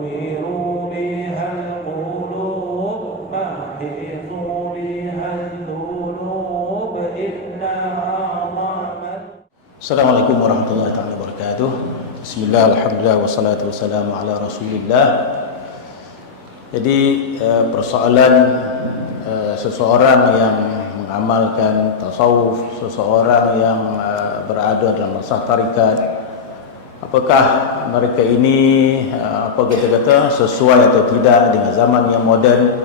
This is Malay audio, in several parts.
بها القلوب محيط بها الذنوب إلا أعظم. Assalamualaikum warahmatullahi wabarakatuh. Bismillah, alhamdulillah, wassalatu wassalamu ala rasulillah. Jadi persoalan seseorang yang mengamalkan tasawuf, seseorang yang berada dalam masa tarikat, apakah mereka ini apa kita kata sesuai atau tidak dengan zaman yang moden?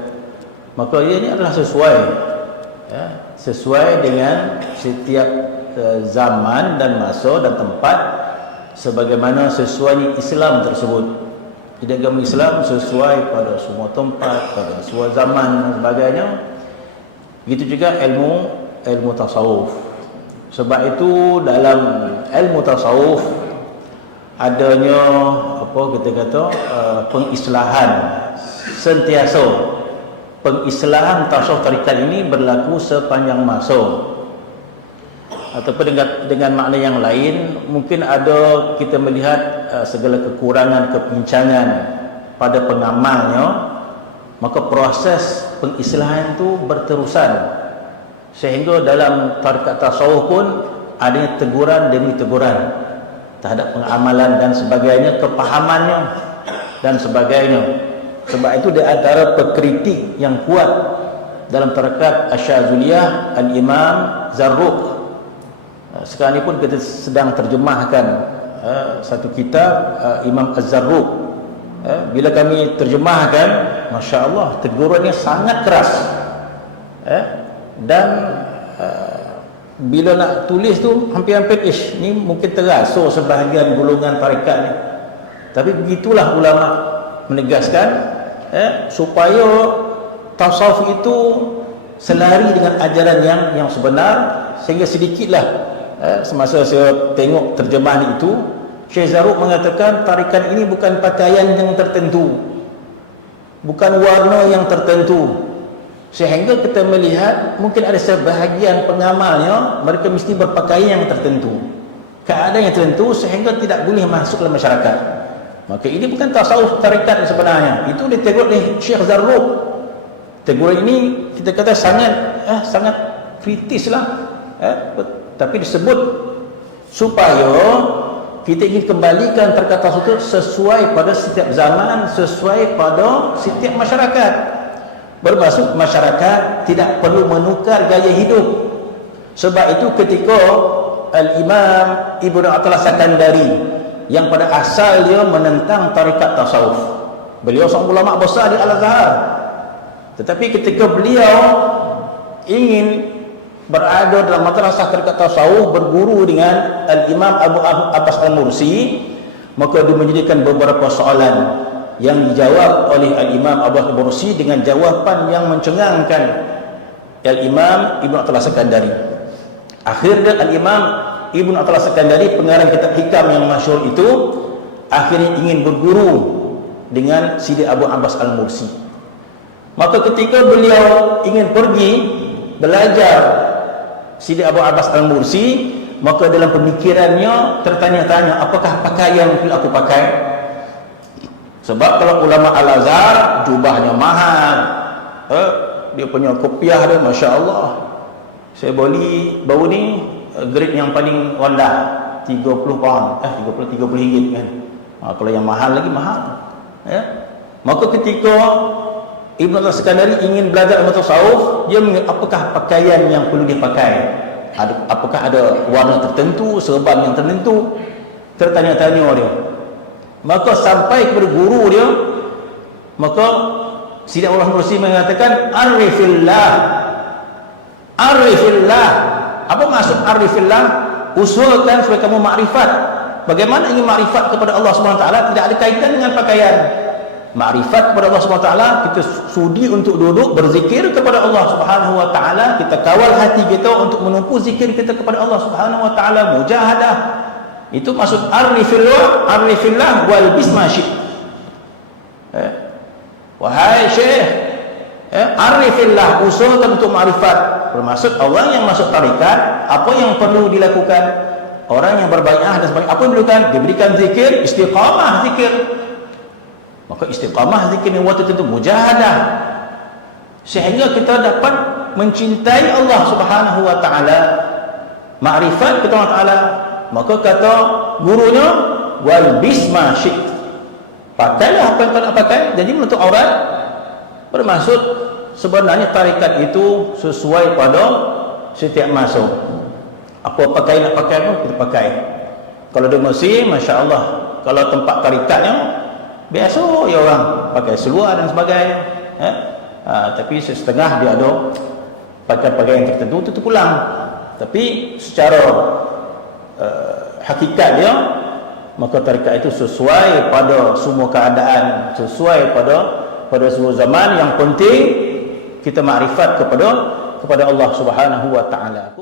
Maka ianya adalah sesuai, ya, sesuai dengan setiap zaman dan masa dan tempat, sebagaimana sesuai Islam tersebut. Jadi agama Islam sesuai pada semua tempat, pada semua zaman dan sebagainya. Begitu juga ilmu tasawuf. Sebab itu dalam ilmu tasawuf adanya apa kita kata pengislahan sentiasa. Pengislahan tasawuf tarikat ini berlaku sepanjang masa. Ataupun dengan makna yang lain, mungkin ada kita melihat segala kekurangan, kepincangan pada pengamalnya, maka proses pengislahan itu berterusan, sehingga dalam tarikat tasawuf pun adanya teguran demi teguran terhadap pengamalan dan sebagainya, kepahamannya dan sebagainya. Sebab itu di antara pekritik yang kuat dalam tarikat Asyazuliyah Al-Imam Zarruq. Sekarang ini pun kita sedang terjemahkan satu kitab Imam Az-Zarruq. Bila kami terjemahkan, Masya Allah, tegurannya sangat keras. Dan bila nak tulis tu hampir-hampir ni mungkin terasa sebahagian golongan tarikat ni. Tapi begitulah ulama menegaskan supaya tasawuf itu selari dengan ajaran yang sebenar, sehingga sedikitlah semasa saya tengok terjemahan itu, Syekh Zarruq mengatakan tarikan ini bukan pakaian yang tertentu, bukan warna yang tertentu, sehingga kita melihat mungkin ada sebahagian pengamalnya mereka mesti berpakaian yang tertentu, keadaan yang tertentu, sehingga tidak boleh masuk dalam masyarakat. Maka ini bukan tasawuf tarikat sebenarnya. Itu ditegur oleh Syekh Zarruq. Teguran ini kita kata sangat kritis lah, tapi disebut supaya kita ingin kembalikan tarikat tasawuf itu sesuai pada setiap zaman, sesuai pada setiap masyarakat. Bermaksud masyarakat tidak perlu menukar gaya hidup. Sebab itu ketika Al-Imam Ibnu Athaillah Sakandari yang pada asal dia menentang tarikat tasawuf, beliau seorang ulama besar di Al-Azhar, tetapi ketika beliau ingin berada dalam madrasah tarikat tasawuf, berguru dengan Al-Imam Abu Abbas Al-Mursi, maka dia menjadikan beberapa soalan yang dijawab oleh Al-Imam Abu Abbas Al-Mursi dengan jawapan yang mencengangkan Al-Imam Ibnu Athaillah Sakandari. Akhirnya Al-Imam Ibnu Athaillah Sakandari, pengarang kitab hikam yang masyhur itu, akhirnya ingin berguru dengan Sidi Abu Abbas Al-Mursi. Maka ketika beliau ingin pergi belajar Sidi Abu Abbas Al-Mursi, maka dalam pemikirannya tertanya-tanya, apakah pakaian yang aku pakai? Sebab kalau ulama Al-Azhar jubahnya mahal, dia punya kopiah dia, Masya Allah, saya beli baru ni grade yang paling rendah 30 pound, 30 ringgit kan. Kalau yang mahal lagi mahal, Maka ketika Ibnu Athaillah Sakandari ingin belajar ilmu tasawuf, dia mengingat apakah pakaian yang perlu dipakai, apakah ada warna tertentu, serban yang tertentu, tertanya-tanya dia. Maka sampai kepada guru dia, maka Sidi Allah Mursi mengatakan arifillah. Arifillah. Apa maksud arifillah? Usahakan supaya kamu makrifat. Bagaimana ingin makrifat kepada Allah SWT? Tidak ada kaitan dengan pakaian. Makrifat kepada Allah SWT, kita sudi untuk duduk berzikir kepada Allah SWT, kita kawal hati kita untuk menumpu zikir kita kepada Allah SWT, mujahadah. Itu maksud arifillah wal bismasyid. Wahai Syekh, arifillah, usahakan untuk makrifat. Bermaksud orang yang masuk tarikat, apa yang perlu dilakukan? Orang yang berbai'ah dan sebagainya, apa yang dilakukan? Diberikan zikir, istiqamah zikir. Maka istiqamah zikir ni waktu itu mujahadah, sehingga kita dapat mencintai Allah Subhanahu wa taala, makrifat kepada Allah taala. Maka kata gurunya, wal bisma syit, pakailah apa yang kau nak pakai, jadi menutup aurat. Bermaksud sebenarnya tarikat itu sesuai pada setiap masa. Apa pakai nak pakai pun kita pakai. Kalau di Mesir, masya Allah, kalau tempat tarikatnya biasa ya orang pakai seluar dan sebagainya, tapi setengah dia ada pakaian-pakaian yang tertentu itu pulang. Tapi secara hakikat dia, maka tarikat itu sesuai pada semua keadaan, sesuai pada semua zaman. Yang penting kita makrifat kepada Allah Subhanahu wa taala.